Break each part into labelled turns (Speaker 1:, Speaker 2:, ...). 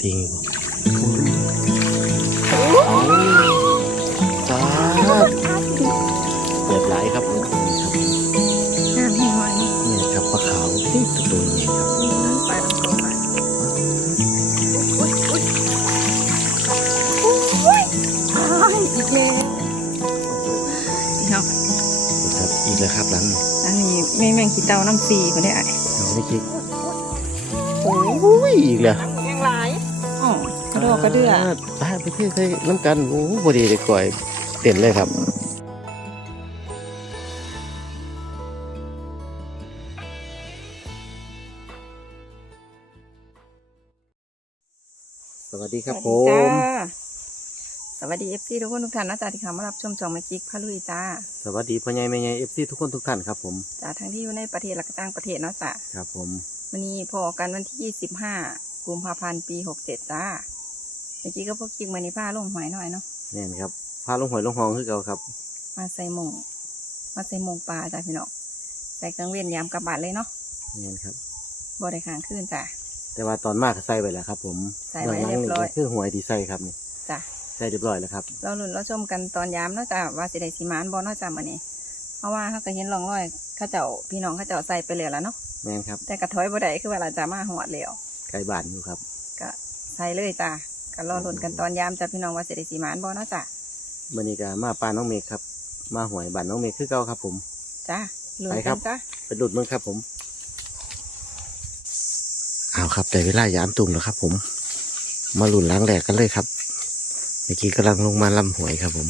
Speaker 1: ติงบ่เอาสาดเปิดหลายครับผมครับ
Speaker 2: น้ำแห้งไว้เนาะ
Speaker 1: เนี่ยครับปลาขาวที่ตัวตัวใหญ่ครับ
Speaker 2: ปลาต้องโกมาอุ้ยอุ้ยอุ้ยอ้ายอีกแล้วเนาะ
Speaker 1: ครับอีกแล้วครับหลังนี้
Speaker 2: อันนี้แม่แมงขี้เต่าน้ำซีคนได้ไอ้
Speaker 1: เอาไม่คิดโอ้ ยอีกแล้ว
Speaker 2: ยังหลายอ๋อกระโดดกระเดือ
Speaker 1: ไปไปเที่ยวใส่น้ำกันโอ้พอดีเลยก่อยเต็นเลยครับสวัสดีครับผ
Speaker 2: สวัสดี
Speaker 1: ม
Speaker 2: จ้าสวัสดีเอฟซีทุกคนทุกท่านนะจ๊ะที่เข้ามารับชมช่องแมจิกพาลุยจ้า
Speaker 1: สวัสดีพ่อใหญ่แม่ใหญ่เอฟซีทุกคนทุกท่านครับผม
Speaker 2: จ้าทั้งที่อยู่ในประเทศและก็ต่างประเทศเนาะจ้ะ
Speaker 1: ครับผม
Speaker 2: วันนี้พอกันวันที่ยี่สิบห้ากุมภาพันธ์ปีหกเจ็ดจ้าเมื่อกี้ก็พวกกิ๊กมานี่ผ้าลงหอยหน่อยเนาะ
Speaker 1: นี่นครับพาลงหอยลงหองคือเก่าครับ
Speaker 2: มาใส่หมงมาใส่หมงปลาจ้ะพี่น้องใส่เครื่องเวียนยามกลับบ้านเลยเนาะ
Speaker 1: นี่นครับ
Speaker 2: บ่ได้ค้างคืนจ้ะ
Speaker 1: แต่ว่าตอนมากก็ใส่ไปแล้วครับ ผม
Speaker 2: ใส่ไว้เรียบร้อย
Speaker 1: นี่คือหวยที่ใส่ครับนี่
Speaker 2: จ้ะ
Speaker 1: ใส่เรียบร้อยแล้วครับ
Speaker 2: เราลุ้นเราชมกันตอนยามเนาะจ้ะว่าสิได้สีมานบ่เนาะจ้ะมื้อนี้เพราะว่าเขาก็เห็นร่องรอยเขาเจ้าพี่น้องเขาเจ้าใส่ไปแล้วล่ะเนาะ
Speaker 1: แม่นครับ
Speaker 2: แต่กระถอยบ่ได้คือว่าเราจะมาหอดแล้ว
Speaker 1: ไก่บ้านอยู่ครับ
Speaker 2: ก็ใส่เลยจ้ะก็รอลุ้นกันตอนยามจ้ะพี่น้องว่าสิได้สีมานบ่เนาะจ้ะ
Speaker 1: มื่อนี้ก็มาปลาน้องเมฆครับ มาหวยบ้านน้องเมฆคือเก่าครับ ผม
Speaker 2: จ้ะลุ้น
Speaker 1: ไปครั
Speaker 2: กับนจ้ะ
Speaker 1: เป็นหลุดมึงครับ ผมเอาครับแต่เวลายามตุ่มแล้วครับ ผม มาหลุนล้างแหลกกันเลยครับเมื่อกี้กำลังลงมาลำหวยครับ ผม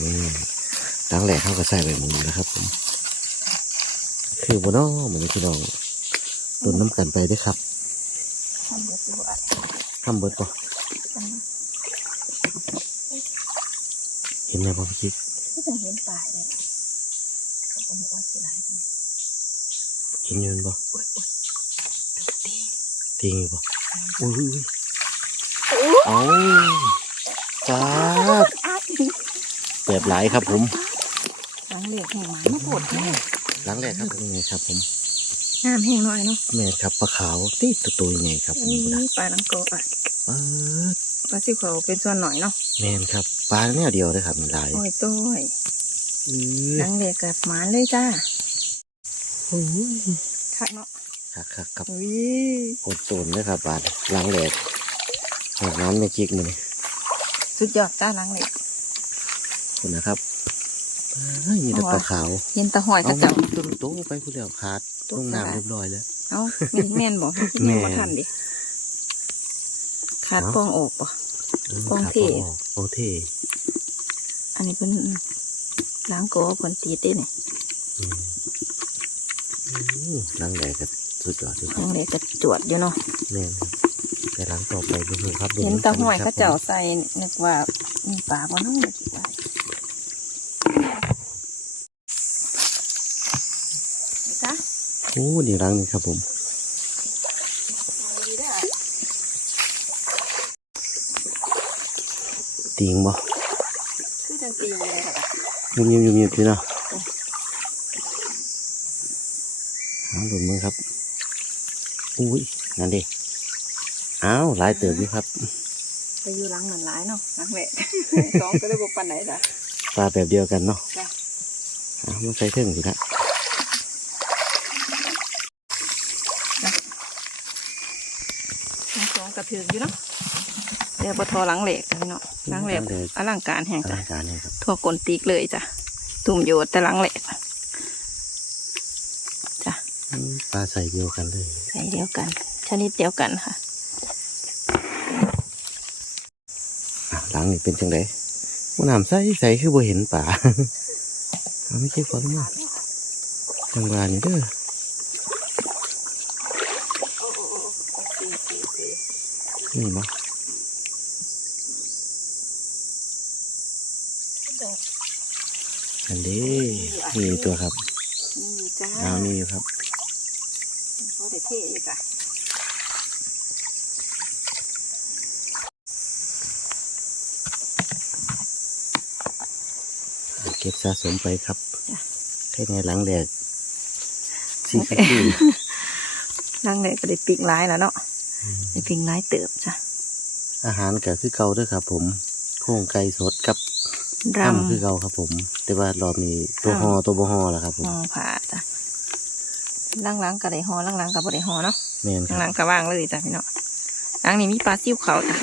Speaker 1: นี่ล้างแหลกเข้าก็ใส่ใบหมูแล้วครับ ผม คือบนอ้อเหมือนพี่น้องตุนน้ำกันไปด้วยครับ
Speaker 2: ทำเบิดอยู่อะ
Speaker 1: เห็นไหมพ่อพี่คิด
Speaker 2: ที่จะเห็นปลายเลยก็บ่ฮู้ว่าสิหลาย
Speaker 1: เห็นยืนปะ
Speaker 2: ตี
Speaker 1: งอยู่ปะอุ้ยเอาจ้าด
Speaker 2: อ้าว
Speaker 1: เปิดหลายครับผม
Speaker 2: หลังเหลียกแห่งหมามาปวดแม่
Speaker 1: ล้างแรกครับเป็นไงครับ ผม
Speaker 2: น้ำแห้งหน่อยเนาะ
Speaker 1: แม่ครับปลาขาวตีตัวตัวยังไงครับผม
Speaker 2: นี่
Speaker 1: พุ่นน่ะ
Speaker 2: ปลาลังโกอะ
Speaker 1: เปิด
Speaker 2: ปลาซิวเขาเป็นส่วนหน่อยเนาะ
Speaker 1: แม่นครับปลาแนวเดียวเลยครับมันหลาย
Speaker 2: โอ้ยโต้ย
Speaker 1: อื้อ
Speaker 2: หลังเหลียกกับหมาเลยจ้า
Speaker 1: โอ้ย
Speaker 2: คักเนาะ
Speaker 1: ครับครับครับ
Speaker 2: อุ้ย
Speaker 1: โอดโซนเลยครับบาดล้างแรกหอดน้ำในจิกมัน
Speaker 2: สุดยอดจ้าหลังเหลียก
Speaker 1: คุณนะครับ เฮ้ยมีแต่ปลาขาว
Speaker 2: เย็นตะหอย
Speaker 1: เอา
Speaker 2: กระเจ้า
Speaker 1: ตัวโตไปผู้เดียวขาด
Speaker 2: ต
Speaker 1: ล
Speaker 2: ก
Speaker 1: ง
Speaker 2: สลาย
Speaker 1: น้ำเรียบร้อยแล้ว
Speaker 2: เอ้าแม่นแม่นบอก
Speaker 1: แม่
Speaker 2: แม่นทันดิขาด
Speaker 1: เอ้า
Speaker 2: ปองออกป่ะ
Speaker 1: เออ
Speaker 2: ปอง
Speaker 1: ขาด
Speaker 2: เท่
Speaker 1: ออกปองเท่
Speaker 2: อันนี้เป็นล้างโกผลตีเต้เนี่ย
Speaker 1: อืมอืมล้างแรกก็สุดยอดสุด
Speaker 2: หลังเหลียกกระจวดอยู่เนาะ
Speaker 1: แม่นครับแต่ล้างต่อไปก็คือครับ
Speaker 2: เห็นตะหอยกระเจ้าใส่นึกว่ามีปลาบ่เน้องเลยคิดว่าจ้า
Speaker 1: โอ้ดีล้างนี่ครับผมติงบ่
Speaker 2: คือจังตีเลยค่ะ
Speaker 1: ยุ่มยุ่มยุ่มยุ่มพี่เนาะเอาหลุดมือครับอุ้ยนั่นดิอ้าวหลายเติบอยู่ครับ
Speaker 2: ไปอยู่หลังเหมือนร้ายเนาะหลังแหละสองก็เลยบอกปันไหนจ้ะ
Speaker 1: ปลาแบบเดียวกันเนาะ
Speaker 2: จ้ะ
Speaker 1: เอามันใส่เครื่องสิละ
Speaker 2: หลั งสองกระถืออยู่เนาะเดี๋ยวปทอหลังเหล็กจ้ะพี่เนาะหลังเหล็กอลังการแห่ง
Speaker 1: อ
Speaker 2: จ้ะ
Speaker 1: ลังการเนี่ยครับ
Speaker 2: ทั่วกลนตีกเลยจ้ะตุ่มโยดแต่หลังเหล็กจ้ะ
Speaker 1: อืมปลาใส่เดียวกันเลย
Speaker 2: ใส่เดียวกัน ชนิดเดียวกันค่ะ
Speaker 1: อะหลังนี่เป็นจังไดมันน้ำใสใสคือบ่เห็นป่าเอาไม่ใช่ความมั่จังหวะนี้เด้อ นี่เนาะอันนี้มีตัวครับ
Speaker 2: นี่จ้า
Speaker 1: เอามีอยู่ครับ
Speaker 2: โอ้เด็เท่อยู่จ้ะ
Speaker 1: เก็บสะสมไปครับแค่ในหลังแดดสี่สิบปี
Speaker 2: นั่งเลยก็ได้ปิ่งร้ายแล้วเนาะ ได้ปิ่งร้ายเติบจ้ะ
Speaker 1: อาหารก็คือเก่าเด้วยครับ ผม โครงไก่สดกับ
Speaker 2: ร
Speaker 1: ทำคือเก่าครับ ผม แต่ว่ารอบนี้ตัวฮอตัวบ่ฮอแล้วครับผำม
Speaker 2: ห่อผ่าจ้ะล่างๆก็ได้ห่อล่างๆก็บ่ได้ห่อเนาะ
Speaker 1: แม่นครับ
Speaker 2: ล่างๆก็ว่างเลยจ้ะพี่เนาะล่างนี้มีปลาซิวเขาจ้ะ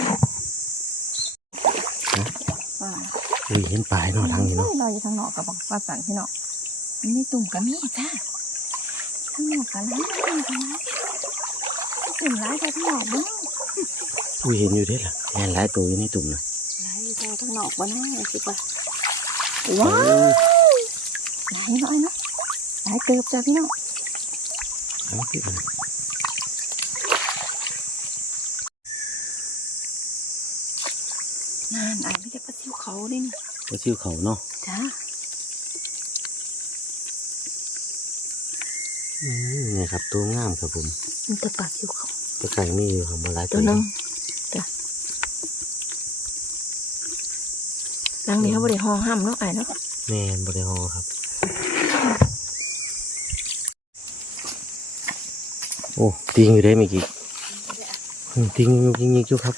Speaker 2: ว่า
Speaker 1: อุ้ยเห็นปลายเนาะทางนี้เนาะ
Speaker 2: เราอยู่ทางนอกกับปลาสันพี่เนาะมีในตุ่มกับมีจ้ะทางนอกกันแล้วตุ่มกันแล้ วตุ่มร้ายไปทางนอกบ้าง
Speaker 1: อุ้ยเห็นอยู่เด้ล่ะแม่นหลายตัวอยู่ในตุ่มนะ
Speaker 2: ร้ายไปทางนอกบ้างนะสิปะว้าวร้ายน้อยเนาะร้ายเติบจ้ะพี่เนาะ
Speaker 1: เอาคือ
Speaker 2: นานไอ้ไม่ได้ปลาซิวเขาเลยนี่
Speaker 1: ปลาซิวเขาเนาะ
Speaker 2: จ้า
Speaker 1: อืม นี่ครับตัวงามครับผม
Speaker 2: มันจะปลาซิวเขา
Speaker 1: ตัวไก่มีอยู่ครับบ่หลาย
Speaker 2: ตัวหนึงจ้ะลังนี้เขาบริห้องห้ามเนาะไอ้เนาะ
Speaker 1: แม่นบ่ได้ฮอครับ โอ้ติงอยู่ได้เมื่อกี้อืมติงอยู่ยิงยิงอยู่ครับ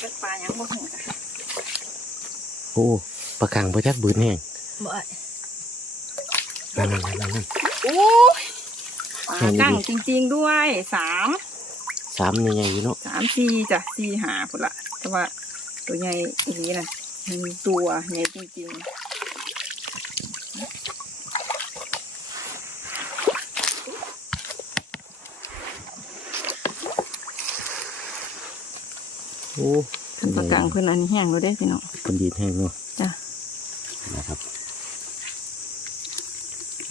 Speaker 2: เป็นปลายังบ่ถึงจ้ะ
Speaker 1: โอ้ปลากังปลาจักบืนแห้ง
Speaker 2: บ่ไอ้
Speaker 1: นั่นนั่นนั่นนั่น
Speaker 2: โอ้ยปลา
Speaker 1: แค่นี้
Speaker 2: กั้ง
Speaker 1: ดิ
Speaker 2: จริง ๆด้วยสาม
Speaker 1: สามใหญ่ๆอยู่เนาะ
Speaker 2: สามสี่จ้ะสี่หาพุ่นละแต่ว่าตัวใหญ่อีนี้นะหนึ่งตัวใหญ่จริง
Speaker 1: โอ้
Speaker 2: ๆเป็นปลากังเพิ่นอันนี้แห้งแล้วเด้พี่น้อง
Speaker 1: คนดีดแห้งเนาะ
Speaker 2: จ้ะ
Speaker 1: นะครับ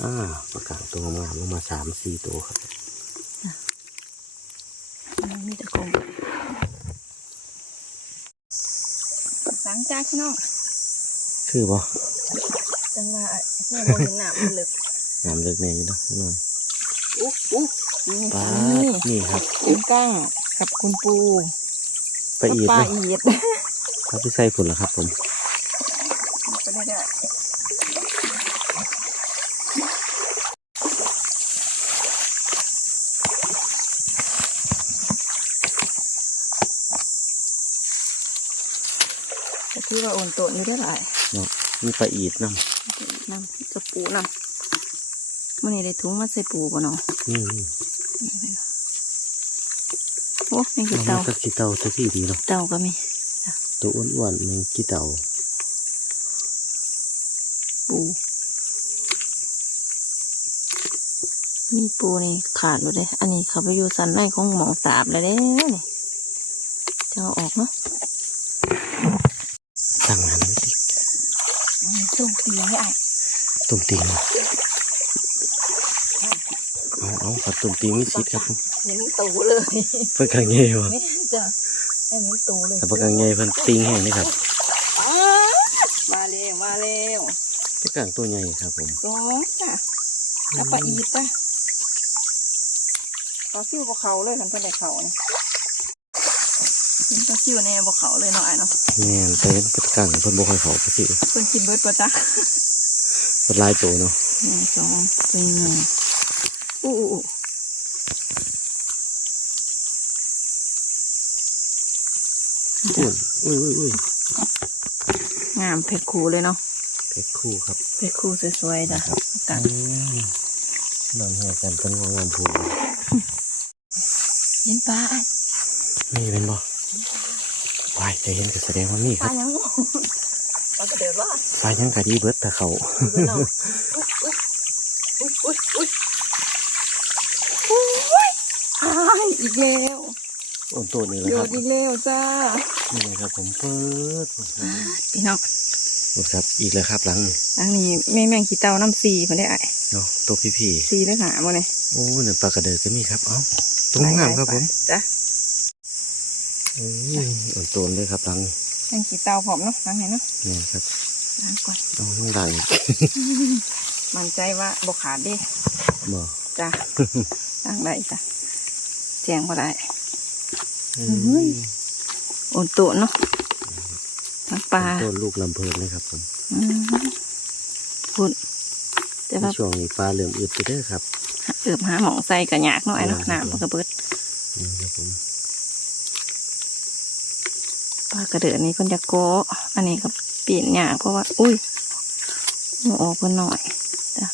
Speaker 1: อ่าปลากังตัวงามๆลงมาสามสี่ตัวครับ
Speaker 2: มีแตะกงหลังจากพี่น้อง
Speaker 1: คือบ่
Speaker 2: จังว่าแม่บ่เห็นหน้ามันลึก
Speaker 1: น้ำเลิกแน่อยู่เนาะหน่อย
Speaker 2: อุ๊อุ๊นี่
Speaker 1: ปลา
Speaker 2: นี่
Speaker 1: นี่ครับ
Speaker 2: คุณกั้งกับคุณปู
Speaker 1: ปลาอีด
Speaker 2: ปลา
Speaker 1: เนาะ
Speaker 2: อีด
Speaker 1: ครับพี่ใส่ผลแล้วครับผม
Speaker 2: ไปได้ได้แต่ ที่ว่าโอนโตนอยู่ได้หลาย
Speaker 1: เนาะมีปลาอีดน้
Speaker 2: น้ำกับปูน้ำมันนี่ได้ถุงมาใส่ปูก่อนเนาะำ
Speaker 1: นี่นี่
Speaker 2: โอ้ไม่กี่
Speaker 1: เอา
Speaker 2: เตา
Speaker 1: มาสักกี่เตาสักที่ดีเนาะ
Speaker 2: เตาก็มี
Speaker 1: ตัวอ้วนๆแมงกี่เตา
Speaker 2: ปูมีปูนี่ขาดเลยเด้อันนี้เขาไปอยู่สันในของหมองสาบเลยเด้นี่จะเอาออกเนาะ
Speaker 1: ตั้งนั้นสิ
Speaker 2: ส่งตีให้ไอ้
Speaker 1: ตุ่มตีนเอาเอาขอตุ่มตีนมิสิทธิ์ครับผม
Speaker 2: เห็นตูเลย
Speaker 1: เพื่อกังเงี้ยวะ
Speaker 2: ไม่จะไม่เห็นตูเลย
Speaker 1: แต่เพื่อกังเงี้ยเพิ่นติงแห้งนี่ครับ
Speaker 2: อ้ามาเร็วมาเร็ว
Speaker 1: เพื่อกังตัวใหญ่ครับผม
Speaker 2: สองจ้ะแล้วปลาอีจ้ะปลาซิวบเขาเลยคันเป็นแต่เขาเนี่ย เห็นปลาซิวในบเขาเลยเนาะไอ้เนาะ
Speaker 1: แม่นแต่เห็นเพื่อกังเพิ่นบ่ค่อยเขาปกติ
Speaker 2: เพิ่นกินเบิดปะจ๊ะ
Speaker 1: เพิ่นหลายตัวเนาะ
Speaker 2: หนึ่งสองสี่หนึ่งอู้อู้อู้
Speaker 1: อุ้ยอุ้ยอุ้ยอุ้ย
Speaker 2: งามเพชรคูเลยเนาะ
Speaker 1: เพชรคู่ครับ
Speaker 2: เพชรคูสวยๆจ้ะตัด
Speaker 1: อืมนอนเหี่ยกันต้นงองามผู
Speaker 2: เห็นปลาอะ
Speaker 1: นี่เป็นบ่ วายแต่เห็นก็แสดงว่ามี
Speaker 2: ป
Speaker 1: ครั
Speaker 2: ลา
Speaker 1: บ
Speaker 2: ยังปลากระเดือกว่า
Speaker 1: ปลายังกะดีเบิดแต่เขา
Speaker 2: อุ้ยอุ้ยอุ้ยอุ้ยอ้ายอีกแล้ว
Speaker 1: โอนตัวนี้แหล้ว
Speaker 2: โย
Speaker 1: ครั
Speaker 2: ด
Speaker 1: บ
Speaker 2: อีกแล้วจ้า
Speaker 1: นี่เลยครับผมเปิด
Speaker 2: พี่น้อง
Speaker 1: หมดครับอีกแล้วครับหลังนี่
Speaker 2: อันนี้แม่แมงขี้เต่าน้ำซีมันได้ไอ้
Speaker 1: เนาะตัวพี่พี่
Speaker 2: ซีหรือหาบ่เนี่ย
Speaker 1: ๆโอ้เนี่ยปลากระเดิดก็มีครับเอ้าตรงงามครับผม
Speaker 2: จ้ะ
Speaker 1: โอ้ยโอนตัวเลยครับหลังนี่
Speaker 2: แมงขี้เต่าผอมเนาะล้างไหนเนาะ
Speaker 1: เนี่ยครับ
Speaker 2: ล้างก่อน
Speaker 1: เอาต้องดังอีก
Speaker 2: มั่นใจว่าบ่ขาดเดิ
Speaker 1: บ่
Speaker 2: จ้ะล้างได้จ้ะแจงบ่ได้
Speaker 1: อื
Speaker 2: เฮ้ย
Speaker 1: ม
Speaker 2: โอนโตเนาะทั้งปลา
Speaker 1: ต้นลูกลำเพลินเลยครับผม
Speaker 2: อืมพุ่นแต่
Speaker 1: ใน
Speaker 2: ว่า
Speaker 1: ช่วงนี้ปลาเหลื่อมอึดไปเด้อครับ
Speaker 2: เอือบหาหมองใส่กระยากหน่อยเนาะน้ำมันกระเบิด
Speaker 1: นี่ครับผม
Speaker 2: ปลากระเดือนนี้คนจะโกะอันนี้ก็เปลี่ยนยากเพราะว่า อุ้ยหัวออกเพิ่นหน่อยจ้ะ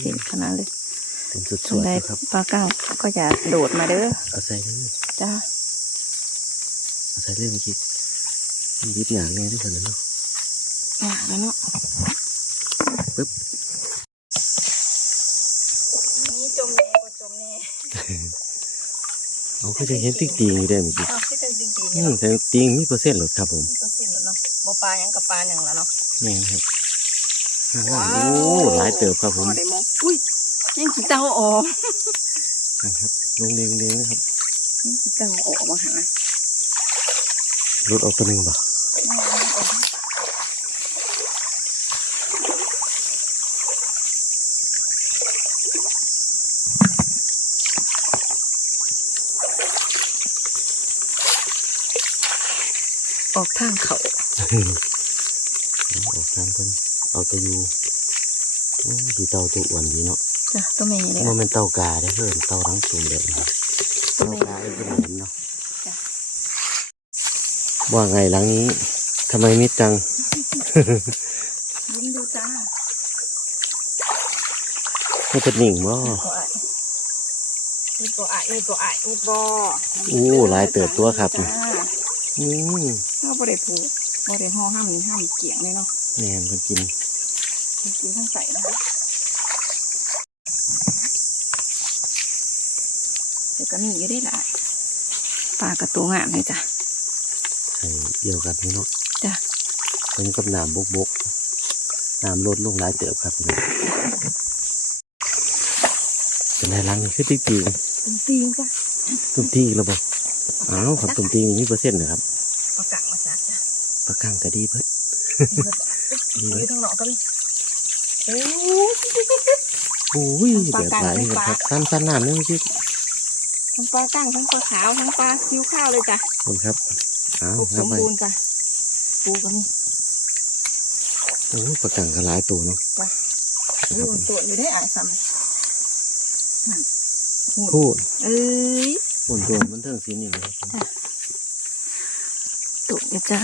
Speaker 2: เก่งขนาดเลย
Speaker 1: เป็นสุดส
Speaker 2: ทัน
Speaker 1: วย
Speaker 2: ใด
Speaker 1: ครับ
Speaker 2: ปลาก้างก็อย่าโดดมาเด้อ
Speaker 1: เอาใส่เลย
Speaker 2: จ้า
Speaker 1: เอาใส่เลยเมื่อกี้มันยิบอย่างไงด้วยกันเนาะ
Speaker 2: อยากแล้วเนาะ
Speaker 1: ปึ๊บ
Speaker 2: นี่จมเน่ก็จมเน่
Speaker 1: เอาก็จะเห็นติ๊กตีงอยู่ได้เมื่อกี้
Speaker 2: อ้าวที่เป็นจริงๆ
Speaker 1: อื
Speaker 2: เนี่ย
Speaker 1: มแต่ตีงมีเปอร์เซ็นต์หรอครับผม
Speaker 2: เปอร์เซ็นต์แล้วเนาะบ่ปลาหยังกับปลาหยังแล้วเนาะ
Speaker 1: แม่นครับข้างล่างโอ้หลายเติบครับผม
Speaker 2: พอได้มองอุ้ยยังขี้เต่าออก
Speaker 1: นะครับลงเรียงเรียงนะครับ
Speaker 2: ยังขี้เต่าออกมาหา
Speaker 1: รถออกตัวหนึ่งป่ะ
Speaker 2: แม่มันออกมา ทางเขา
Speaker 1: เอาออกทางเพิ่นเอาตัวอยูโอ้ดีเต่าตัวอ้วนดีเนาะ
Speaker 2: จ้ะตัวเมย์เลย
Speaker 1: ว่า
Speaker 2: อะ
Speaker 1: มันเต่ากาได้เพิ่นเต่าทั้งตุ่มแบบนี้
Speaker 2: ตัว
Speaker 1: เต่า
Speaker 2: เมย์
Speaker 1: กาไอ้เป็นเหนเนาะ
Speaker 2: จ้ะ
Speaker 1: ว่าไงหลังนี้ทำไมมิดจัง
Speaker 2: ยิ้มดูจ้า
Speaker 1: ให้เป็นหนิ่งบ่
Speaker 2: มีตัวอะมีตัวอะมีบอ
Speaker 1: โอ้หลายเติบตัวครับ
Speaker 2: จ้า
Speaker 1: อืม
Speaker 2: เราบ่ได้ผูกบ่ได้ห่อห้ามนี่ห้ามเกี่ยงเลยเนาะ
Speaker 1: แม่นเพิ่นกิน
Speaker 2: กินทั้งใส่นะคะเดี๋ยวก็มีอยู่ได้หลายปลากระตัวงามเลยจ้ะ
Speaker 1: ใส่เดียวกันนี่เนาะ
Speaker 2: จ้ะ
Speaker 1: เป็นกับน้ำบกบกน้ำลดลงหลายเติบครับพี่น้องเป็นไรหลังนี่คือติ๊กตีง
Speaker 2: เป็นตีนจ้ะ
Speaker 1: ตุ้มตีอีกแล้วบ่อ้าวครับตุ้มตีมีเปอร์เซ็นต์นะครับ
Speaker 2: ปลากังมาซักจ้ะ
Speaker 1: ปลากังก็ดีเพิ่นดี
Speaker 2: อ
Speaker 1: เพิ่น
Speaker 2: ยู่ทางนอกก็มีโอ้
Speaker 1: โอ้ยแบบหลายเลยครับสั้นสั้นน้ำนี่ไม่ใช่
Speaker 2: ทั้งปลากังทั้งปลาขาวทั้งปลาซิวข้าวเลยจ้ะ
Speaker 1: คนครับอ้าว
Speaker 2: ส
Speaker 1: ครับ
Speaker 2: ม
Speaker 1: ไป
Speaker 2: บูรณ์จ้ะปูก็มี
Speaker 1: โอ้ยปลากังก็หลายตัวเนาะ
Speaker 2: อยู่ตัวอยู่ได้อะซ้ำนั่นหูด
Speaker 1: พูด
Speaker 2: เอ้ย
Speaker 1: พูดตัวมันเทิงสีนี่เลยครับ
Speaker 2: ตุกอยู่จ้า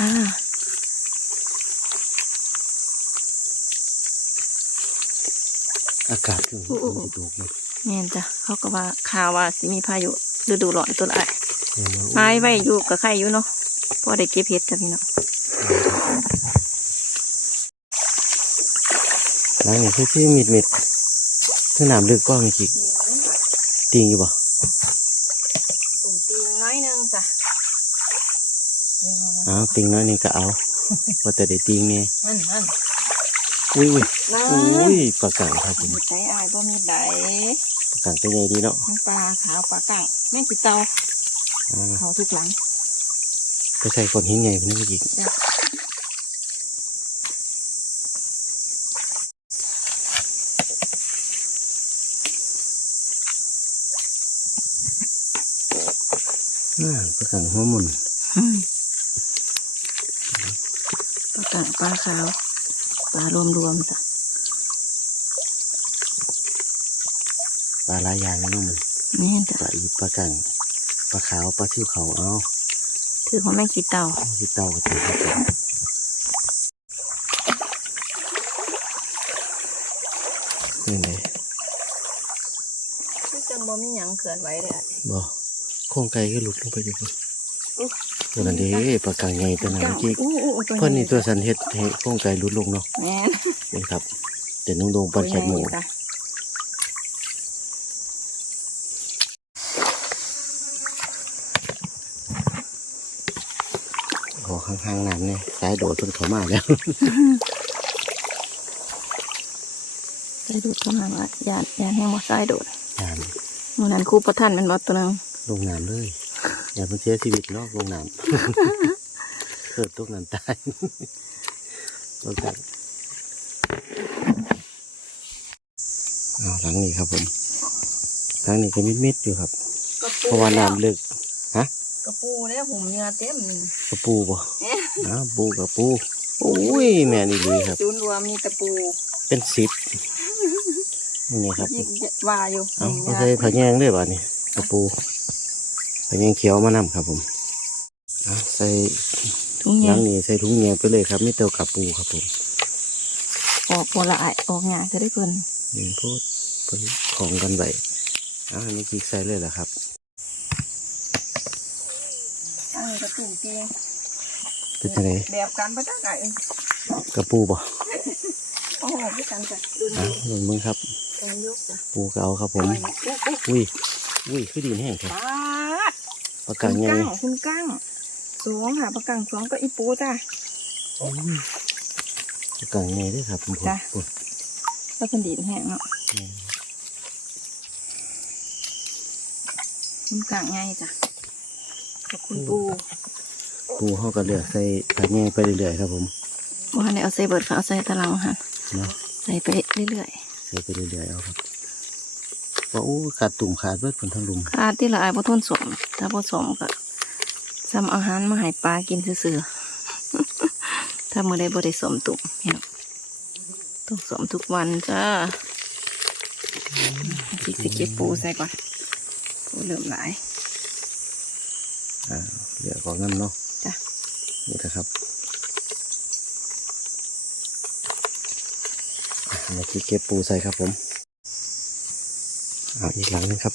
Speaker 1: อากาศคือมันสิตกเนาะ
Speaker 2: แม่นจ้ะเขาก็ว่าข่าวว่าสิมีพายุฤดูร้อนตัวละ
Speaker 1: แม่นว่า
Speaker 2: ไม้ไว้อยู่กับใครอยู่เนาะพอได้เก็บเห็ดจ้ะพี่น้อง
Speaker 1: หลังนี่คือที่มิดมิดคือน้ำลึกก้องจริงติงอยู่บ่
Speaker 2: ตุ่มตีนน้อยหนึงจ้ะ
Speaker 1: อ้าวติงน้อยนี่ก็เอาว่าแต่ได้ติงนี่
Speaker 2: นั่นนั่น
Speaker 1: อุ้ยอุ้ย
Speaker 2: นั่น
Speaker 1: อุ้ยปลากังครับผม
Speaker 2: มีใจอายบ่มีใด
Speaker 1: ปลากังเป็นไงดีเนาะ
Speaker 2: ทั้งปลาขาวปลากั่งแม่งกิเตา
Speaker 1: อ่า
Speaker 2: เขาทุกหลัง
Speaker 1: ก็ใส่ก้อนหินใหญ่พวกนี้อีก
Speaker 2: จ้ะ
Speaker 1: อ่าปลากังหัวหมุน
Speaker 2: อืมปลากั่งปลาขาวปลารวมรวมๆจ้ะ
Speaker 1: ปลาหลายอย่างนี่เนาะมัน
Speaker 2: แม่นจ้ะ
Speaker 1: ปลาอีปลากังปลาขาวปลาซิวเขาเอา
Speaker 2: ถือของแม่งกิเตา
Speaker 1: ที่เต่าก็ถือครับผมนี่เลย
Speaker 2: คือจังบ่มีหยังเขื่อนไว้เลยอะ
Speaker 1: บ่โครงไก่ก็หลุดลงไปอยู่พุ่น
Speaker 2: อุ๊ย
Speaker 1: ตัวนั้นเด้ปลากางใหญ่ตัวนั้นเมื่อกี้
Speaker 2: อู้อู้อู้ตัว
Speaker 1: เพิ่นนี่
Speaker 2: ใหญ่
Speaker 1: ตัวสันเฮ็ดให้โครงไก่หลุดลงเนาะ
Speaker 2: แม่น
Speaker 1: นี่ครับเดี๋ยวนุ่งดงปันแคบหมู
Speaker 2: ตัวใญ่จ้ะ
Speaker 1: ขอข้างๆน้ำเนี่ยสายโดดจนเขามาแล้ว
Speaker 2: ใส่ดูดเข้ามาว่ายานยานแห้งมอไซค์โดด
Speaker 1: น้
Speaker 2: มื่อนั้นครูประท่านแมันบอตัวนึงำ
Speaker 1: ลงน้ำเลย อย่าเพิ่งเสียชีวิตเนาะลงน้ำเกิดตกน้ำตายลงกันเอาหลังนี้ครับผมหลังนี้ก็มิดๆอยู่ครับเพราะว่าน้ำลึกฮะ
Speaker 2: กกระปูแล้วผมเนื้อเต็มนี่
Speaker 1: กระปูบ่อ้าวปูกระปูโอ้ยแม่นี่ดีครับ
Speaker 2: จูนรวมมีตะปู
Speaker 1: เป็นสิบนี่ครับ
Speaker 2: ยิกว่าอยู่
Speaker 1: เอาเอาใส่ผักแยงด้วยบ่นี่กระปู ผักแยงเขียวมานำครับผมเอาใส่
Speaker 2: ถุง
Speaker 1: ห
Speaker 2: ยา
Speaker 1: ลั
Speaker 2: ง
Speaker 1: งนี้ใส่ถุงแยงไปเลยครับมีเตากระปูครับผม
Speaker 2: ออกบัวละอายออกงาจะได้เพิ่น
Speaker 1: นี่พูดเพิ่นของกันไว้อ่าอันนี้จิกใส่เลยเหรอครับ
Speaker 2: อันนี้กระตุ่มเตียง
Speaker 1: เป็นจังได
Speaker 2: แบบกันปะจ้าไก่เอ้ย
Speaker 1: กระปูบ่
Speaker 2: โอ้โหพี่กันจ้ะดู
Speaker 1: อะ
Speaker 2: นี่
Speaker 1: ลงมึงครับ
Speaker 2: กันยกจ้ะ
Speaker 1: ปูเก่าครับผม
Speaker 2: อุ๊ยอุ๊ย
Speaker 1: อุ้ย อุ้ยคือดีแห้งครับ
Speaker 2: ปาด
Speaker 1: ปาก
Speaker 2: คุ
Speaker 1: กา
Speaker 2: ณ
Speaker 1: ไง
Speaker 2: กั้งคุณกั้งสองค่ะปลากังสองก็อีปูจ้ะ
Speaker 1: ปากกาไงด้วยครับผม
Speaker 2: จ้ะ
Speaker 1: ผม
Speaker 2: แล้วเป็นดีดแห้งเนาะคุณกั้งไงจ้ะกับคุณปู
Speaker 1: ปูเขาก็เลือกใส่ผักแยงไปเรื่อยๆครับผม
Speaker 2: ว่าเนี่ยเอาใส่เบิดค่ะเอาใส่ตารางค่ะ
Speaker 1: เนาะ
Speaker 2: ใส่ไปเรื่อย
Speaker 1: ใส่ไปเรื่อยๆเอาครับ ว่าอู้ขาดตุ่มขาดเบิดผลทั้งลุม
Speaker 2: ๆขาดที่ละอายบ่ทนสมถ้าบ่สมก็ซ้ำอาหารมาให้ปลากินซื่อๆถ้ามื้อใดบ่ได้สมตุ่มพี่น้องต้องสมทุกวันจ้าจิกสิเก็บปูใส่ก่อนปูเริ่มหลาย
Speaker 1: อ่าเหลือของน้ำเนาะ
Speaker 2: จ้ะ
Speaker 1: นี่นะครับอะเมื่อกี้เก็บปูใส่ครับผม เอาอีกหลังหนึงครับ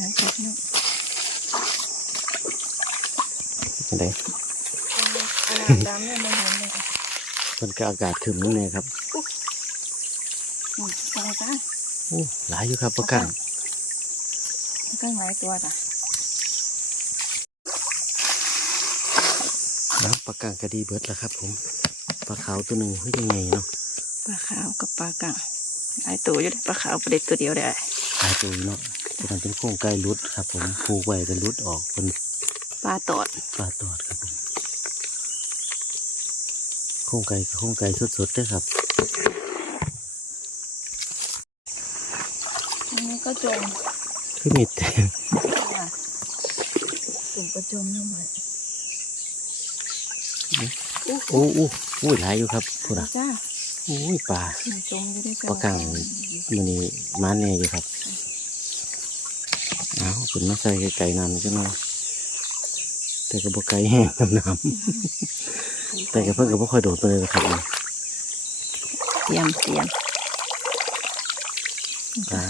Speaker 2: นะจ๊ะพี่น้อง
Speaker 1: จังได
Speaker 2: อันดำเนี่ยไม่เห็นเลยค่ะ
Speaker 1: มันก็อากาศถึมนิดนึงครับ
Speaker 2: อืมจ้าจ้า
Speaker 1: โอ้หลายอยู่ครับปลากัง
Speaker 2: ก็หลายตัวจ้ะ
Speaker 1: นะปลากังก็ดีเบิดแล้วครับ ผมปลาขาวตัวหนึ่งเฮ้ยยังไงเนาะ
Speaker 2: ปลาขาวกับปลากังหลายตัวอยู่เลยปลาขาวประเด็ดตัวเดียวได้
Speaker 1: หลายตัวอยู่เนาะตัวนั้นเป็นโครงไก่รุดครับ ผมผูกไว้กันรุดออกเป็น
Speaker 2: ปลาตอด
Speaker 1: ปลาตอดครับผมโครงไก่กับโครงไก่สดๆด้วยครับ
Speaker 2: อันนี้ก็จม
Speaker 1: คือมิด
Speaker 2: ค่ะจุ่มก็จมลงไป
Speaker 1: โอ้โอ้โอ้ยหลายอยู่ครับพูดอะ
Speaker 2: จ้า
Speaker 1: โอ้ยปลา
Speaker 2: จมอยู่ด้วย
Speaker 1: ปลากังมันนี่มาแน่อยู่ครับเอาคุณมาใส่ไก่ๆน้ำใช่ไหมแต่ก็บ่ไก่แห้งกับน้ำแต่ก็เพิ่งก็บ่ค่อยโดดไปเลยนะครับ
Speaker 2: เตรียมเตรียม
Speaker 1: อ่า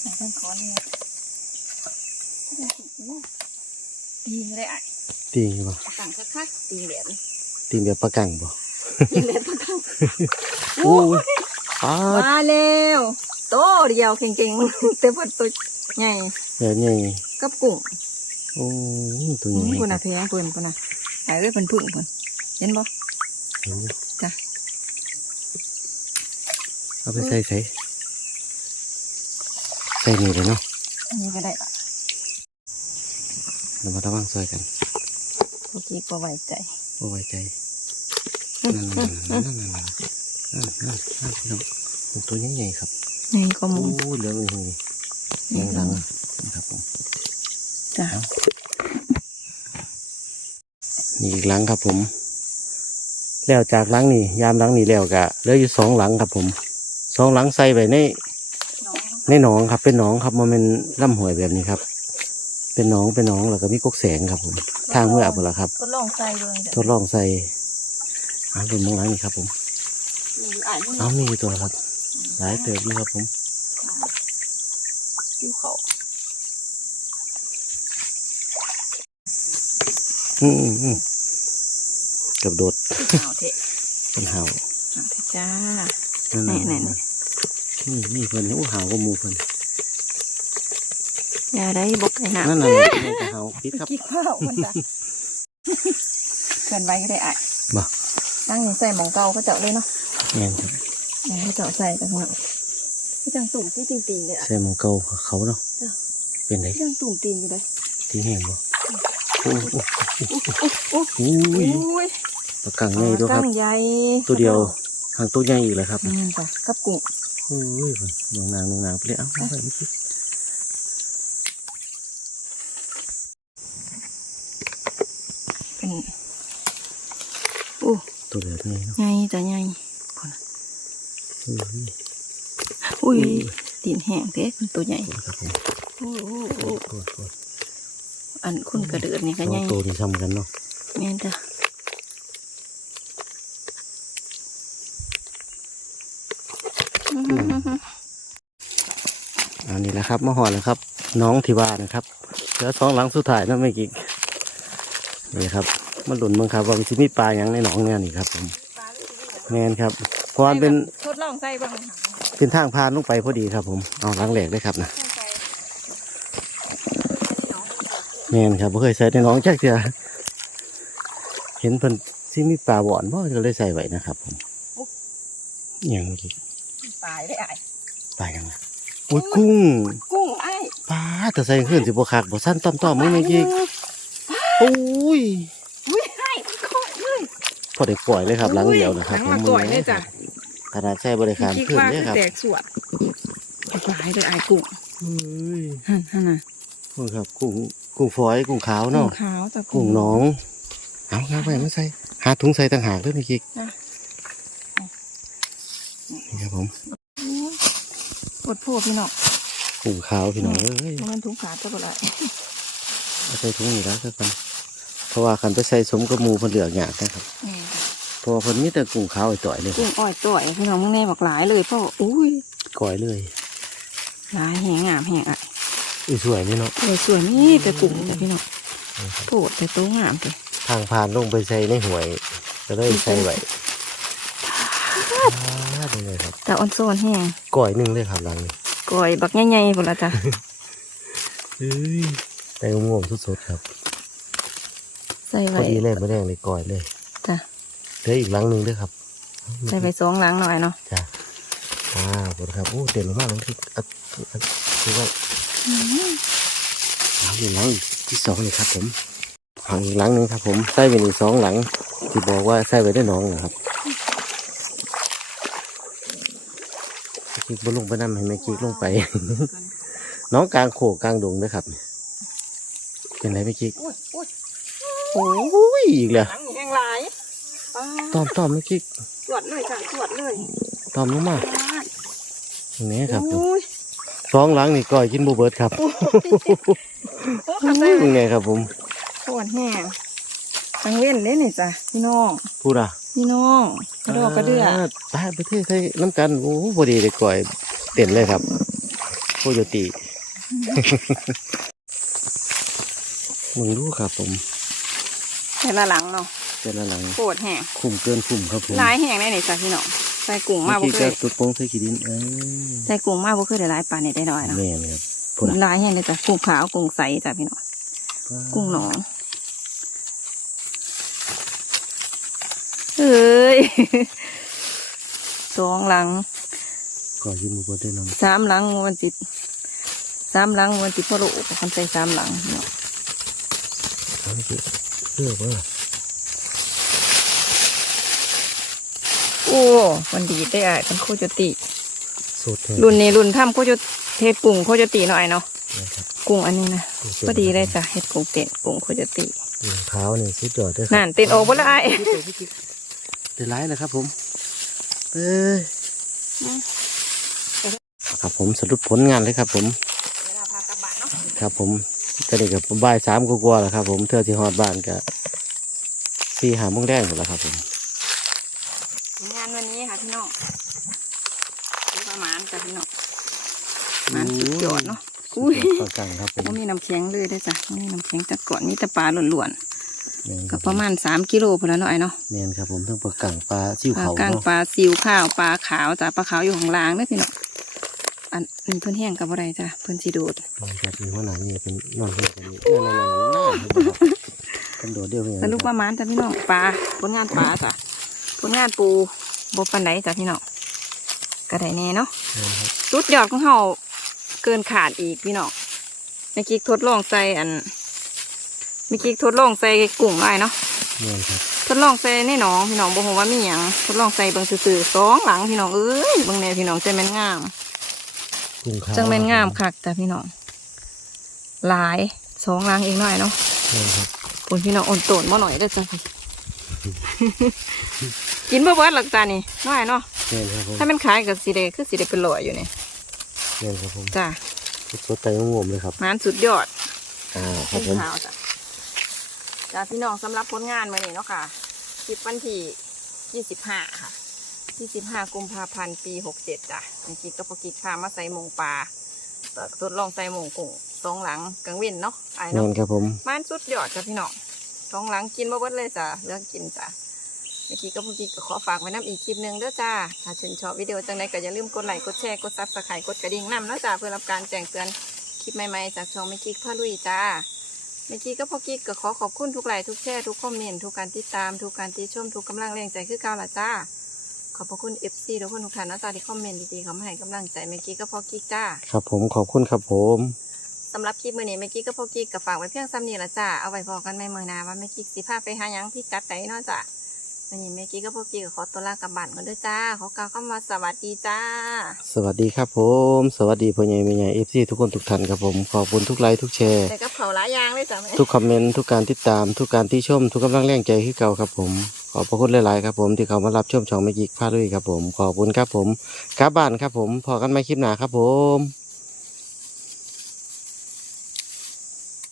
Speaker 2: ไหนต้องขอเนี่ย ตีไม่ได้อะ
Speaker 1: ตีบ่
Speaker 2: ปลากังคักๆตีแบบนี้
Speaker 1: ตีแบบปลากังบ่
Speaker 2: ตีแบบปลากัง
Speaker 1: โอ้ยปลา
Speaker 2: มาแล้วโตเดียวเก่งๆแต่พอตัวใหญ่
Speaker 1: แบบใหญ่
Speaker 2: กับกุ้ง
Speaker 1: โอ้ยตัวใหญ่
Speaker 2: ปุ่น
Speaker 1: ครั
Speaker 2: อะ
Speaker 1: บ
Speaker 2: แพงปุ่นปุ่นอะหายเลยเป็นพึ่งปุ่นเห็นบ่
Speaker 1: เห็นอยู่
Speaker 2: จ้ะ
Speaker 1: เอาไปใส่ใส่ใส่นี่เลยเนาะ
Speaker 2: อันนี้ก็ได้ละ
Speaker 1: เรามาระวังซอยกัน
Speaker 2: พวกนี้ก็ไว้ใจ
Speaker 1: โอ้ไว้ใจนั่นนั่นนั่นนั่นนั่นนั่นนั่นนั่นนั่นพี่น้องมันตัวใหญ่ๆครับ
Speaker 2: นี่ก็
Speaker 1: โอ้
Speaker 2: มู
Speaker 1: ยเหลืองเลยนี่ยังดังนะครับผม
Speaker 2: จ้ะ
Speaker 1: นี่อีกหลังครับผม แล้วจากหลังนี่ยามหลังนี่แล้วกะเหลืออยู่สองหลังครับผมสองหลังใส่ไปใน
Speaker 2: น้อง
Speaker 1: ในหนองครับ เป็นหนองครับมันเป็นลำห้วยแบบนี้ครับ เป็นหนองเป็นหนองแล้วก็มีกกแสงครับ ผม ทางเมื่ออาบละครับ
Speaker 2: ทดลองใส่เบิ่งจ้ะ
Speaker 1: ทดลองใส่อาเป็นมองหลังนี่ครับ ผม
Speaker 2: มีอ่านนี่
Speaker 1: เอามีอยู่ตัวครับ หลายเติบอยู่ครับ ผม
Speaker 2: ผิวเขา
Speaker 1: อืมอืมอืมเกับโดด
Speaker 2: เอาเถอะ
Speaker 1: เป็นเห่า
Speaker 2: เอาเถอะจ้า
Speaker 1: นั่น
Speaker 2: ไหน
Speaker 1: น่ะ
Speaker 2: ไหน
Speaker 1: นี่นี่เพิ่นโอ้เห่าก็มูเพิ่น
Speaker 2: อย่าได้บกไก่หนา
Speaker 1: นั่นน่ะนี่เป็นเห่าพิษครับ
Speaker 2: กี่ข้าวมันจ้ะเกินไว้ก็ได้อะ
Speaker 1: บ่
Speaker 2: ตั้งอย่างใส่หมองเก่าก็เจาะเลยเนาะ
Speaker 1: แม่นครับ
Speaker 2: อย่างให้เจาะใส่กันเนาะพี่จังตุ่มที่ติงติงเลยอะ
Speaker 1: ใส่หมองเก่าเขาเนาะ
Speaker 2: จ้ะ
Speaker 1: เป็นไร
Speaker 2: พี่จังตุ่มติงอยู่เลย
Speaker 1: ที่แห้งบ่โอ้โอ้
Speaker 2: โอ้
Speaker 1: โอ้ย
Speaker 2: ย
Speaker 1: ปลากังใหญ่ด้วยครับ
Speaker 2: ตั้งใหญ่
Speaker 1: ตัวเดียวหางตัวใหญ่อีกแล้วครับ
Speaker 2: อืมจ้ะกับกุ้ง
Speaker 1: โอ้ยน้องนางน้องนางไปเลยเอ้าเอาไปไม่คิด
Speaker 2: เป็ นโอ้
Speaker 1: ตัวเหลือนี่เนาะ
Speaker 2: ใหญ่จ้ะใหญ่พุ่นน่ะ
Speaker 1: อุ้ย
Speaker 2: อุ้ยดินแห้งเด้มันตัวใหญ่
Speaker 1: ครับผม
Speaker 2: โอ้โห
Speaker 1: โอ้โหโอ้โห
Speaker 2: อันคุณกระเดิดนี่ก็
Speaker 1: น้
Speaker 2: ให
Speaker 1: อ
Speaker 2: ญ่
Speaker 1: งโตนี่ซ้ำกันเนาะ
Speaker 2: แม่นจ้ะ
Speaker 1: อันนี้แหละครับมาหอดแล้วครับ น้องที่บ้านนะครับเหลือสองหลังสุดท้ายเนาะไม่กี่นี่ครับ มาหลุนบ้างครับว่ามันจะมีปลาอย่างในหนองเนี่ยนี่ครับผมแมนครับเพราะว่าเป็น
Speaker 2: ทดลองใส่บ้าง
Speaker 1: เป็นทางพานลงไปพอดีครับ ผมเอาหลังแหลกได้ครับนะแมนครับบ่เคยใส่ในหนองจักเถื่อเห็นเพิ่นที่มีปลาหวอนพ่ก็เลยใส่ไว้นะครับผมอย่างเมื่อกี้
Speaker 2: ตายได้ไอ้
Speaker 1: ปลาอย่างไรอุ้ยกุ้ง
Speaker 2: กุ้งไอ้
Speaker 1: ปลาแต่ใส่ขึ้นสิบ่คักบ่สั้นต้อมๆมึงเมื่อกี้โอ้ย
Speaker 2: อุ้ยไอ้มันคอยเลย
Speaker 1: พ อได้ปล่อยเลยครับหลังเดียวนะครับ
Speaker 2: หลังมาก่อยเลยจ้ะ
Speaker 1: ขนาดใช้บริการ
Speaker 2: คิด
Speaker 1: ขึ้น
Speaker 2: ว่า
Speaker 1: เลย
Speaker 2: คือ
Speaker 1: ครับ
Speaker 2: แตกสวดหลายเลยไอ้กุ้ง
Speaker 1: เฮ้ย
Speaker 2: ฮั่นฮั่นน่ะ
Speaker 1: กุ้งครับกุ้งกุ้งฝอยกุ้งขาว
Speaker 2: กุ้
Speaker 1: เนาะ
Speaker 2: งขาวจ้ะ
Speaker 1: กุ้งน้องเอาครับไปมาใส่หาถุงใส่ต่างหากด้วยเมื่อกี้
Speaker 2: จ้ะ
Speaker 1: นี่ครับผม
Speaker 2: ปวดโพพี่น้อง
Speaker 1: กุ้งขาวพี่น้องเอ้ย
Speaker 2: มันถุงขาดตัวละ
Speaker 1: เอาใส่ถุงนี้แล้วสักกันเพราะว่าคันไปใส่สมกับหมูเพิ่นเหลือกยากนะครับเพราะว่าเพิ่นมีแต่กุ้งขาวไอ้ต่อยเลย
Speaker 2: กุ้งอ้อยต่อยพี่น้องมึงแน่บอกหลายเลยพ่ออุ้ย
Speaker 1: ก่อยเลย
Speaker 2: หลายแหงงามแหงอะ
Speaker 1: อุ้ยสวยนี่เนาะ
Speaker 2: เลยสวยนี่แต่กุ้งแต่พี่น้องโปดแต่โตงามเลย
Speaker 1: ทางผ่านลงไปใส่ในห่วยก็เลยใส่ไว้อ่านี่เลยครับ
Speaker 2: แต่ออนโซนแห้ง
Speaker 1: ก่อยหนึ่งเลยครับหลังนี้
Speaker 2: ก่อยบักใหญ่ๆพุ่นละจ้ะ
Speaker 1: เฮ้ยแต่งงๆสดๆครับ
Speaker 2: ใส่
Speaker 1: พ
Speaker 2: ไว้
Speaker 1: อดีเลยไม่แดงเลยก่อยเลย
Speaker 2: จ้ะ
Speaker 1: เหลืออีกหลังหนึ่งด้วยครับ
Speaker 2: ใส่ไว้สองหลังหน่อยเนาะ
Speaker 1: จ้ะอ่าขอบคุณครับโอ้เด่นมากเลยคืออัดอัดคือว่าหลังอีกหลังที่สองเลยครับผมหลังอีกหลังหนึ่งครับ ผมใส่ไปอีกสองหลัง ที่บอกว่าใส่ไว้ได้น้องนะครับกิ๊กบนลงไปนั่ให้แม่กิ๊กลงไป น้องกลางโขกกลางดงนะครับ เป็นไรแม่กิ๊ก
Speaker 2: อุ้ยอุ้ย
Speaker 1: โอ้ยอีกแล้ว
Speaker 2: หลังแห้งหลายป้า
Speaker 1: ตอมตอมแม่กิ๊ก
Speaker 2: ตรวจเลยจ้ะตรวจเลย
Speaker 1: ตอมลงมา
Speaker 2: ป้า
Speaker 1: ตรงนี้ครับ
Speaker 2: อุ้ย
Speaker 1: สองหลังนี่ก้อยกินบูเบิร์ดครับ
Speaker 2: โอ้ขับได้
Speaker 1: ยังไงครับผม
Speaker 2: ปวดแห้งทังเว้นเด้นี่จ้ะพี่น้อง
Speaker 1: พูดอะ
Speaker 2: พี่น้องกระดอกกระเดือ
Speaker 1: ไปประเทศไทยน้ำกันโอ้พอดีเลยก้อยเต็นเลยครับโคโยติมึงรู้ครับผม
Speaker 2: แต่ละหลังเนาะ
Speaker 1: แต่ละหลัง
Speaker 2: ปวดแห้ง
Speaker 1: คุ้มเกินคุ้มครับผม
Speaker 2: หลายแห้งได้นี่จ้ะพี่น้องใส่กุ้งมาบ่
Speaker 1: เมื่อ
Speaker 2: เค
Speaker 1: กี้
Speaker 2: ย
Speaker 1: ก็ตุดโปงใส่ขี้ดินเอ้ย
Speaker 2: ใส่กุ้งมาบ่เคยได้หลายปานนี่ได้น้อยเนาะ
Speaker 1: แม่นครับพูดอะ
Speaker 2: หลายแห้งเลยจ้ะกุ้งขาวกุ้งใสจ้ะพี่น้องกุ้งหนองเอ้ยสองหลัง
Speaker 1: ก้อยกินบูเบิร์ดได้น้ำ
Speaker 2: สามหลังวันจิตสามหลังวันจิตพ่อโลกคำใจสามหลังเนาะ
Speaker 1: เอาเมื่อกี้เลือกว่า
Speaker 2: โอ้มันดีได้อะเป็นโคโจติ
Speaker 1: สดแท้
Speaker 2: รุ่นนี้รุ่นทำโคโจเทศกุ้งโคโจติหน่อยเนาะ
Speaker 1: นะครับ
Speaker 2: กุ้งอันนี้นะพอดีเลยจ้ะเฮ็ดกุ้งเต้นกุ้งโคโจติ
Speaker 1: รองเท้านี่สุดยอดด้วยครับ
Speaker 2: นั่นเต้นออกบ่ละอ้าย
Speaker 1: เดี๋ยวไล่เลยครับผมเอ้ยครับผมสรุปผลงานเลยครับผม
Speaker 2: เวลาพากลับบ้านเนาะ
Speaker 1: ครับผมก็ได้กับบ่ายสามกว่าๆแล้วครับผมเทื่อที่ฮอดบ้านก็สี่หาโมงแดงหมดแล้วครับผม
Speaker 2: งานวันนี้ค่ะพี่น้องเป็นประมาณจ้ะพี่น้องประมันสุดยอดเนาะอุ้ย
Speaker 1: ปลากังครับผม
Speaker 2: บ่มีน้ำแข็งเลยได้อจ้ะบ่มีน้ำแข็งแต่ก่อนมีแต่ปลาล้วน
Speaker 1: แม่น
Speaker 2: ๆ
Speaker 1: ค
Speaker 2: ก็
Speaker 1: รับ
Speaker 2: ประมาณสามกิโลพอแล้วเนาะไอ้เนาะ
Speaker 1: แมนครับผมทั้งปลากังปลาซิว
Speaker 2: ปลา
Speaker 1: เขา
Speaker 2: ก้าง
Speaker 1: เนาะ
Speaker 2: ปลาซิวข้าวปลาขาวจ้ะปลาขาวอยู่ข้างล่างเด้อพี่น้องอันนี้เพิ่นแห้งกับอะไรจ้ะเพิ่นสิโดด
Speaker 1: มันจะมีหัวหน้านี่เป็นนอนเพื่อนกันนี่นั่นนั่นนั่นนั่นกันโดดเดียวกัน
Speaker 2: สรุปประมาณจ้ะพี่น้องปลาผลงานปลาจ้ะ ผลงานปูบ่ปานใดจ้ะพี่น้องก็ได้แน่เนาะสุดยอดของเฮาเกินขาดอีกพี่น้องเมื่อกี้ทดลองใส่อันเมื่อกี้ทดลองใส่กุ้งไว้เนาะ
Speaker 1: แม่นครับ
Speaker 2: ทดลองใส่ในหนองพี่น้องบ่ฮู้ว่ามีหยังทดลองใส่เบิ่งซื่อๆสองหลังพี่น้องเอ้ยเบิ่งแน่พี่น้องจังแม่นงาม
Speaker 1: กุ้งขาว
Speaker 2: จังแม่นงามคักแต่พี่น้องหลายสองหลังเองหน่อยเนาะ
Speaker 1: แม่นครับ
Speaker 2: ปุ่นพี่น้องอ่อนโตนบ่หน่อยได้อจ้ะ กินบ่เบิดหรอกจ้านี่น้อยเนาะ
Speaker 1: แม่นครับผม
Speaker 2: ถ้ามันขายก็สิได้คือสิได้เป็นร้อยอยู่นี่
Speaker 1: แม่นครับผม
Speaker 2: จ้า
Speaker 1: สดใจงงๆเลยครับ
Speaker 2: งานสุดยอด
Speaker 1: อ่าครับผม
Speaker 2: ขาวจ้ะจ้าพี่น้องสำหรับผลงานมื้อนี้เนาะค่ะคลิปวันที่25ค่ะ25กุมภาพันธ์ปี67จ้ะเมื่อกี้ก็พอกิกพามาใส่หมงปลาทดลองใส่หมงกุ้งสองหลังกลางเว้นเนาะไอ้
Speaker 1: แม่
Speaker 2: เนาะ
Speaker 1: นครับผม
Speaker 2: มันสุดยอดจ้ะพี่น้องสองหลังกินบ่เบิดเลยจ้ะเลือกกินจ้ะเมื่อกี้ก็พอกิกก็ขอฝากไว้น้ำอีกคลิปหนึ่งเด้อจ้า ถ้าชื่นชอบวิดีโอจังใดก็อย่าลืมกดไลค์ กดแชร์ กดซับสไครต์กดกระดิ่งนำเนาะจ้าเพื่อรับการแจ้งเตือนคลิปใหม่ๆจากช่องเมกิกพ่อลุยจ้าเมื่อกี้ก็พอกิกก็ขอขอบคุณทุกไลค์ทุกแชร์ทุกคอมเมนต์ทุกการติดตามทุกการติชมทุกกำลังแรงใจคือเก่าละจ้า ขอบพระคุณเอฟซีทุกคนทุกท่านนะจ้าที่คอมเมนต์ดีๆเขามาให้กำลังใจเมื่อกี้ก็พอกิกจ้า
Speaker 1: ครับผมขอบคุณครับผม
Speaker 2: สำหรับคลิปมื้อนี้เมื่อกี้ก็พอกิกกับฝากไว้เพียงซ้ำนี้ละจ้า เอาไว้พอกันไม่เมื่อหนาว่าเมื่อกี้สิพาไปหาหยังพี่กัดไหนเนาะจ้า วันนี้เมื่อกี้ก็พอกิกก็ขอตัวลากลับบ้านกันเด้วยจ้า ขอกล่าวคำว่าสวัสดีจ้า
Speaker 1: สวัสดีครับผม สวัสดีพ่อใหญ่แม่ใหญ่เอฟซีทุกคนทุกท่านครับผม ขอบคุณทุกไลค์ทุกแชร์
Speaker 2: แต่กับเขาวหลายอย่างเลยจ้ะแม่
Speaker 1: ทุกคอมเมนต์ทุกการติดตามทุกการที่ชม ทุกกำลังแรงใจคือเก่าครับผม ขอบพระคุณหลายๆครับผมที่เขามารับชมช่องไม่กิกพาด้วยครับผม ขอบคุณครับผมกลับบ้านครับผมพอกันไม่คลิปหนาครับผม